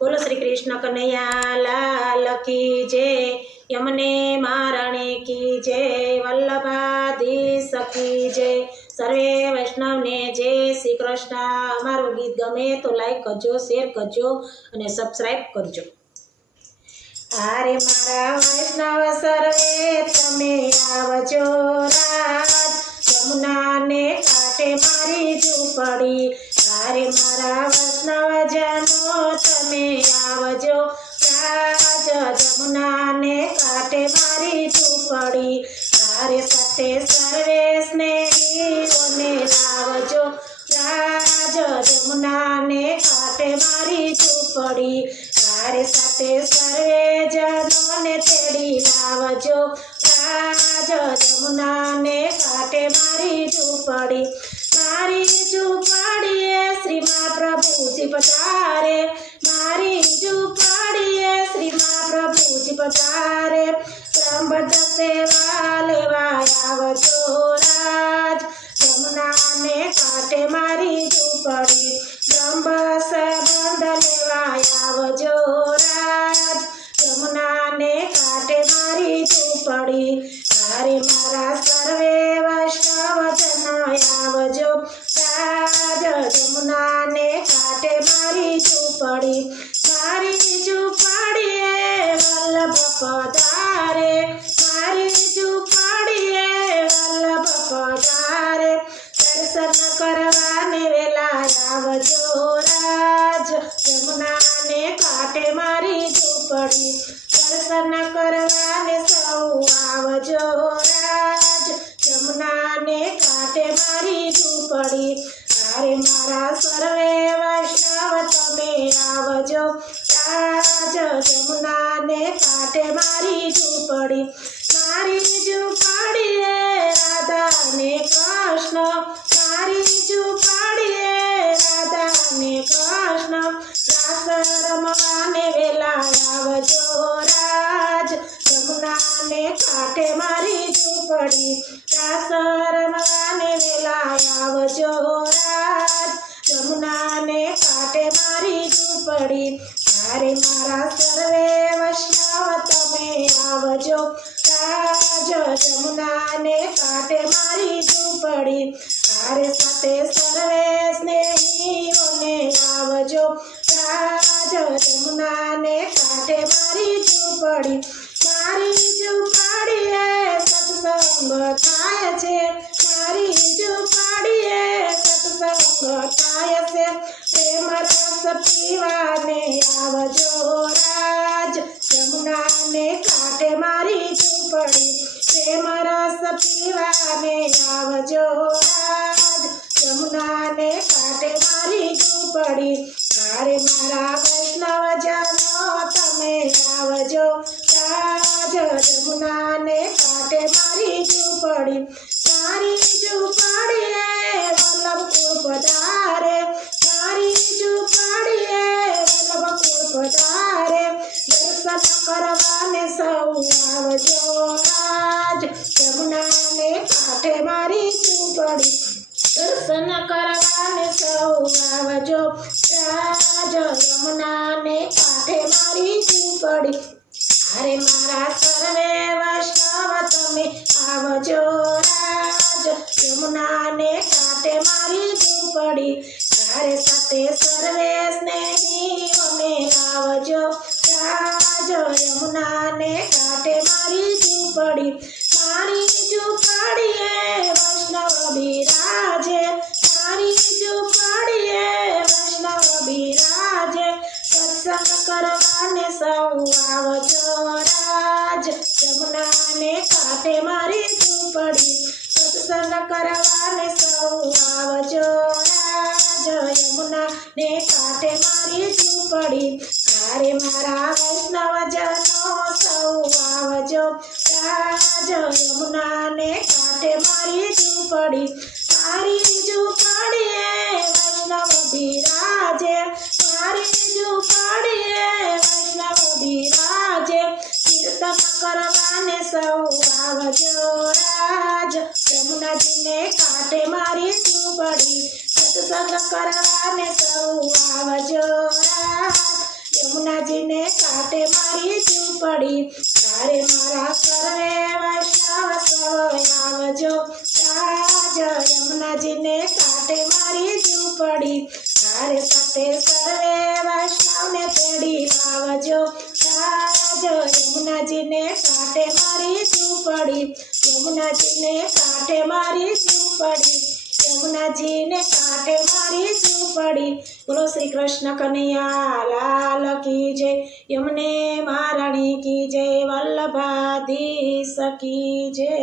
બોલો શ્રી કૃષ્ણ કનૈયા લાલ કી જય. યમને મારણે કી જય વલ્લભાધી સખી જય. સર્વે વૈષ્ણવને જય શ્રી કૃષ્ણ. અમારું ગીત ગમે તો લાઈક કરજો શેર કરજો અને સબસ્ક્રાઈબ કરજો. આરે મારા વૈષ્ણવ સર્વે, તમે આવજો રાજ. યમુનાને કાંઠે મારી ઝૂંપડી. આરે મારા વૈષ્ણવ જનો આવજો. રાજ જમુનાને કાંઠે મારી ઝૂંપડી. તારે સાથે સર્વે સ્નેહીઓને લાવજો. રાજ જમુનાને કાંઠે મારી ઝૂંપડી. તારે સાથે સર્વે જનોને તેડી લાવજો. રાજ જમુનાને કાંઠે મારી ઝૂંપડી. મારી ઝૂંપડીએ શ્રી મહાપ્રભુજી પધારે. મારી ઝૂંપડીએ શ્રી મહાપ્રભુજી પધારે. બ્રહ્મભદ્ર સેવા લેવા આવજો રાજ. જમુનાને મારી ઝૂંપડી. બ્રહ્મ બંધ લેવા આવજો રાજ. જમુનાને મારી ઝૂંપડી. તારે મારા સર્વે વૈષ્ણવ જન આવજો રાજ. જમુનાને કાંઠે મારી ઝૂંપડી મારી ઝૂંપડીએ વલ્લભ પધારે, મારી ઝૂંપડીએ વલ્લભ પધારે, દર્શન કરવાને વેલા આવજો રાજ, જમનાને કાંઠે મારી ઝૂંપડી દર્શન કરવાને સૌ આવજો રાજ, જમનાને કાંઠે મારી ઝૂંપડી તારે મારા સર્વે કાંઠે મારી ઝૂંપડી, મારી ઝૂંપડીએ રાધાને કૃષ્ણ, મારી ઝૂંપડીએ રાધાને કૃષ્ણ. રાસ રમવાને વેલા આવજો રાજ, જમુનાને કાંઠે મારી ઝૂંપડી રાસ રમવાને વેલા આવજો રાજ, જમુનાને કાંઠે મારી ઝૂંપડી. મારે મારા સર્વે વૈષ્ણવ તમે આવજો. રાજ જમુનાને કાંઠે મારી ઝૂંપડી. તારે સાથે સર્વે સ્નેહીઓને આવજો રાજ જમુનાને કાંઠે મારી ઝૂંપડી. ઝૂંપડી તારે મારા વૈષ્ણવ જનો તમે આવજો રાજ જમુનાને કાંઠે મારી ઝૂંપડી મારી ઝૂંપડીએ વલ્લભ કુળ પધારે. મારી ઝૂંપડીએ વલ્લભ કુળ પધારે. દર્શન કરવાને સૌ આવજો. રાજ જમુનાને કાંઠે મારી ઝૂંપડી દર્શન આવજો યમુનાને કાંઠે મારી પડી. અરે મારા સર્વે વૈષ્ણવ, તમે આવજો રાજ યમુનાને કાંઠે મારી પડી. તારે સાથે સર્વે સ્નેહીઓને આવજો રાજ યમુનાને કાંઠે મારી પડી. મારી ઝૂંપડીએ વૈષ્ણવ સૌ આવજો રાજ, જમનાને કાંઠે મારી ઝૂંપડી. સત્સંગ કરવાને સૌ આવજો રાજ, યમુનાને કાંઠે મારી ઝૂંપડી. તારે મારા વૈષ્ણવ જનો સૌ આવજો રાજ, યમુનાને કાંઠે મારી ઝૂંપડી. મારી ઝૂંપડીએ યમુનાજીને કાંઠે મારી ઝૂંપડી સત્સંગ કરવાને સૌ આવજો યમુનાજીને કાંઠે મારી ઝૂંપડી તારે મારા સર્વે વૈષ્ણવ સર્વ આવજો રાજ. યમુનાજીને કાંઠે મારી ઝૂંપડી તારે સાથે સર્વે વૈષ્ણવને તેડી આવજો રાજ. યમુનાજીને કાંઠે મારી ઝૂંપડી યમુનાજીને કાંઠે મારી ઝૂંપડી યમુનાજીને કાંઠે મારી ઝૂંપડી બોલો શ્રી કૃષ્ણ કનૈયા લાલ કી જય યમને મહારાણી કી જય વલ્લભાધીશ કી જય